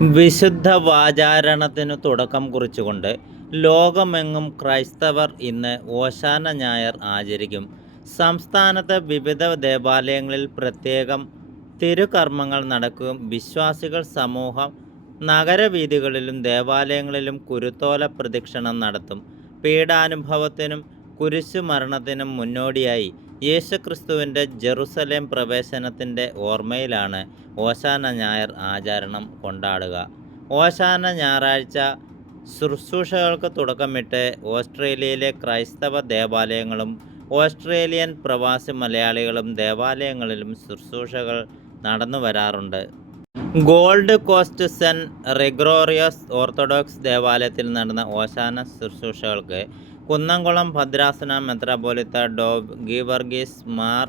വിശുദ്ധ വാചാരണത്തിനു തുടക്കം കുറിച്ചുകൊണ്ട് ലോകമെങ്ങും ക്രൈസ്തവർ ഇന്ന് ഓശാന ഞായർ ആചരിക്കും. സംസ്ഥാനത്തെ വിവിധ ദേവാലയങ്ങളിൽ പ്രത്യേകം തിരുകർമ്മങ്ങൾ നടക്കും. വിശ്വാസികൾ സമൂഹം നഗരവീഥികളിലും ദേവാലയങ്ങളിലും കുരുത്തോല പ്രദക്ഷിണം നടത്തും. പീഡാനുഭവത്തിനും കുരിശുമരണത്തിനും മുന്നോടിയായി യേശുക്രിസ്തുവിൻ്റെ ജെറുസലേം പ്രവേശനത്തിൻ്റെ ഓർമ്മയിലാണ് ഓശാന ഞായർ ആചരണം കൊണ്ടാടുക. ഓശാന ഞായറാഴ്ച ശുശ്രൂഷകൾക്ക് തുടക്കമിട്ട് ഓസ്ട്രേലിയയിലെ ക്രൈസ്തവ ദേവാലയങ്ങളും ഓസ്ട്രേലിയൻ പ്രവാസി മലയാളികളും ദേവാലയങ്ങളിലും ശുശ്രൂഷകൾ നടന്നു വരാറുണ്ട്. Gold Coast Saint Gregorios Orthodox ദേവാലയത്തിൽ നടന്ന ഓശാന ശുശ്രൂഷകൾക്ക് കുന്നംകുളം ഭദ്രാസന മെത്രാപ്പോലീത്ത ഡോ. ഗീവർഗീസ് മാർ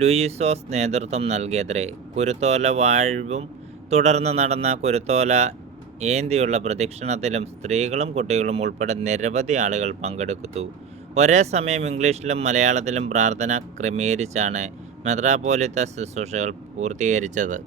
ലൂയിസോസ് നേതൃത്വം നൽകിയത്രേ. കുരുത്തോല വാഴ്വും തുടർന്ന് നടന്ന കുരുത്തോല ഏന്തിയുള്ള പ്രദക്ഷിണത്തിലും സ്ത്രീകളും കുട്ടികളും ഉൾപ്പെടെ നിരവധി ആളുകൾ പങ്കെടുത്തു. ഒരേ സമയം ഇംഗ്ലീഷിലും മലയാളത്തിലും പ്രാർത്ഥന ക്രമീകരിച്ചാണ് മെത്രാപ്പോലീത്ത ശുശ്രൂഷകൾ പൂർത്തീകരിച്ചത്.